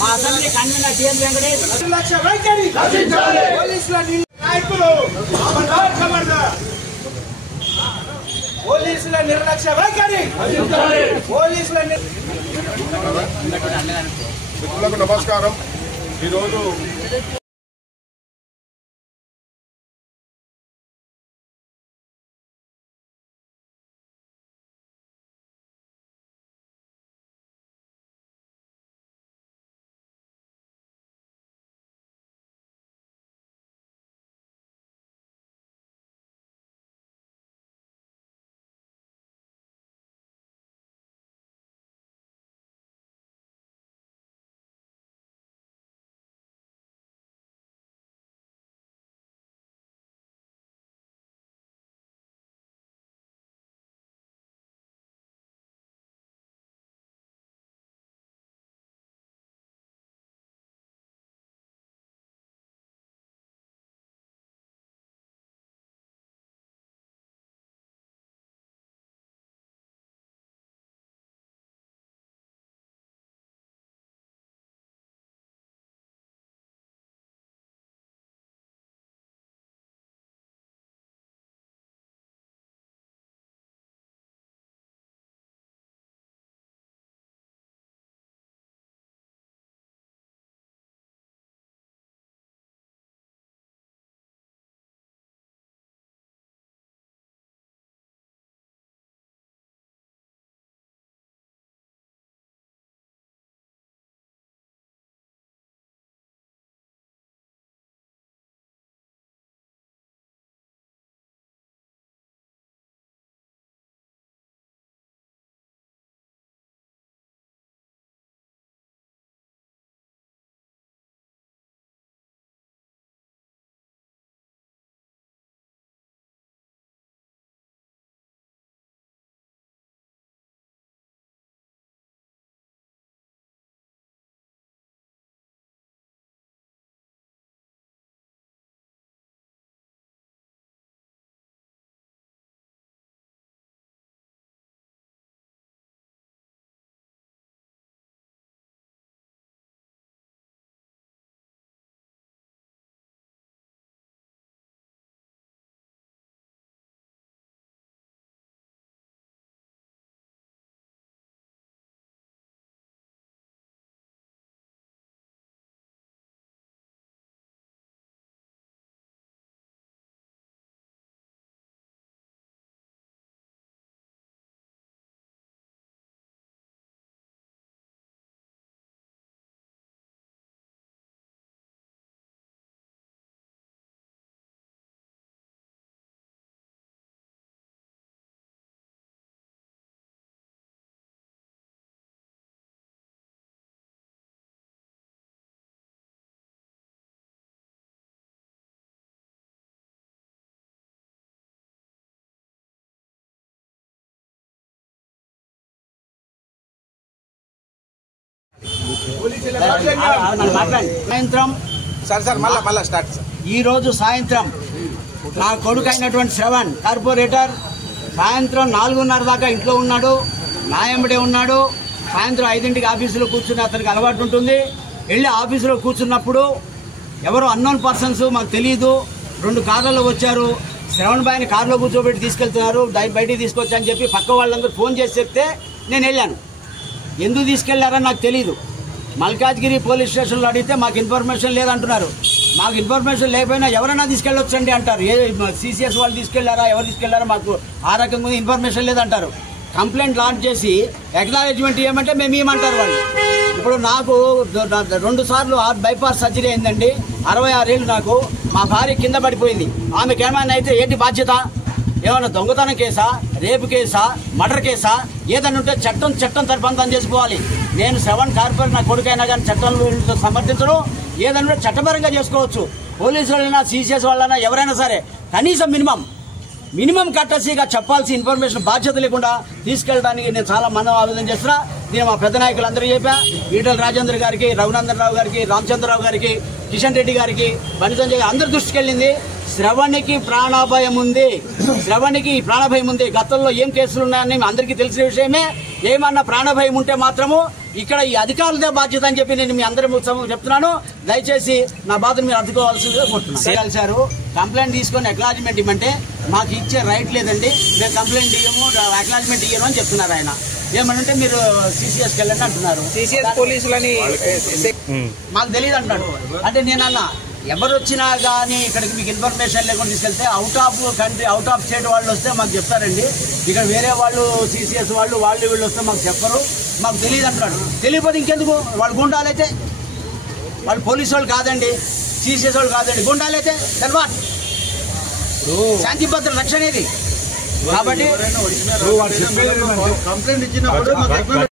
మా assembly convener TN Venkatesh పోలీసుల నిర్లక్ష్య వైఖరి మిత్రులకు నమస్కారం. ఈరోజు ఈ రోజు సాయంత్రం నా కొడుకు అయినటువంటి శ్రవణ్ కార్పొరేటర్ సాయంత్రం 4:30 దాకా ఇంట్లో ఉన్నాడు, నా వెంబడే ఉన్నాడు. సాయంత్రం 5ంటికి ఆఫీసులో కూర్చుని అతనికి అలవాటు ఉంటుంది. వెళ్ళి ఆఫీసులో కూర్చున్నప్పుడు ఎవరో అన్నోన్ పర్సన్స్ మాకు తెలియదు 2 కార్లలో వచ్చారు. శ్రవణ్ బాయ్ని కారులో కూర్చోబెట్టి తీసుకెళ్తున్నారు, బయటికి తీసుకొచ్చా అని చెప్పి పక్క వాళ్ళందరూ ఫోన్ చేసి చెప్తే నేను వెళ్ళాను. ఎందుకు తీసుకెళ్లారని నాకు తెలియదు. మల్కాజ్గిరి పోలీస్ స్టేషన్లో అడిగితే మాకు ఇన్ఫర్మేషన్ లేదంటున్నారు. మాకు ఇన్ఫర్మేషన్ లేకపోయినా ఎవరైనా తీసుకెళ్ళొచ్చండి అంటారు. సిసిఎస్ వాళ్ళు తీసుకెళ్లారా, ఎవరు తీసుకెళ్లారా మాకు ఆ రకంగా ఇన్ఫర్మేషన్ లేదంటారు. కంప్లైంట్ లాంచ్ చేసి ఎక్నాలెడ్జ్మెంట్ ఇవ్వమంటే మేము ఇవ్వమంటారు వాళ్ళు. ఇప్పుడు నాకు 2 సార్లు బైపాస్ సర్జరీ అయిందండి. 66 ఏళ్ళు నాకు. మా భార్య కింద పడిపోయింది. ఆమెకి ఏమైనా అయితే ఏంటి బాధ్యత? ఏమైనా దొంగతనం కేసా, రేపు కేసా, మర్డర్ కేసా? ఏదన్నా ఉంటే చట్టం తరపున చేసుకోవాలి. నేను శ్రవణ్ కార్పొరేటర్ నా కొడుకైనా కానీ చట్టంలో సమర్థించడం ఏదన్నా చట్టపరంగా చేసుకోవచ్చు. పోలీసు వాళ్ళైనా, సిసిఎస్ వాళ్ళైనా, ఎవరైనా సరే కనీసం మినిమం కట్టసీగా చెప్పాల్సిన ఇన్ఫర్మేషన్ బాధ్యత లేకుండా తీసుకెళ్ళడానికి నేను చాలా మనం ఆవేదన చేస్తున్నా. నేను మా పెద్ద నాయకులందరూ చెప్పా. ఈటల రాజేంద్ర గారికి, రఘునందన్ రావు గారికి, రామచంద్రరావు గారికి, కిషన్ రెడ్డి గారికి, బండి సంజయ్ అందరి దృష్టికి వెళ్ళింది. శ్రవణికి ప్రాణాభయం ఉంది. గతంలో ఏం కేసులు ఉన్నాయని అందరికీ తెలిసిన విషయమే. ఏమన్నా ప్రాణభయం ఉంటే మాత్రము ఇక్కడ ఈ అధికారులదే బాధ్యత అని చెప్పి నేను మీ అందరి చెప్తున్నాను. దయచేసి నా బాధను మీరు అర్థకోవాల్సిందిగా కోరుతున్నాను. కలిశారు, కంప్లైంట్ తీసుకొని అక్నాలజ్మెంట్ ఇవ్వమంటే మాకు ఇచ్చే రైట్ లేదండి, మేము కంప్లైంట్ ఇవ్వము, అక్నాలజ్మెంట్ ఇయ్యను అని చెప్తున్నారు. ఆయన ఏమనంటే మీరు సిసిఎస్కి వెళ్ళండి అంటున్నారు. పోలీసులని మాకు తెలియదు అంటాడు. అంటే నేనన్నా ఎవరు వచ్చినా కానీ ఇక్కడికి మీకు ఇన్ఫర్మేషన్ లేకుండా తీసుకెళ్తే out of country, out of state వాళ్ళు వస్తే మాకు చెప్తారండి. ఇక్కడ వేరే వాళ్ళు సిసిఎస్ వాళ్ళు వీళ్ళు వస్తే మాకు చెప్పరు, మాకు తెలియదు అంటాడు. తెలియకపోతే ఇంకెందుకు? వాళ్ళు గుండాలైతే, వాళ్ళు పోలీసు వాళ్ళు కాదండి, సిసిఎస్ వాళ్ళు కాదండి, గుండాలైతే తర్వాత శాంతి భద్రత రక్షణ ఇది. కాబట్టి కంప్లైంట్ ఇచ్చినప్పుడు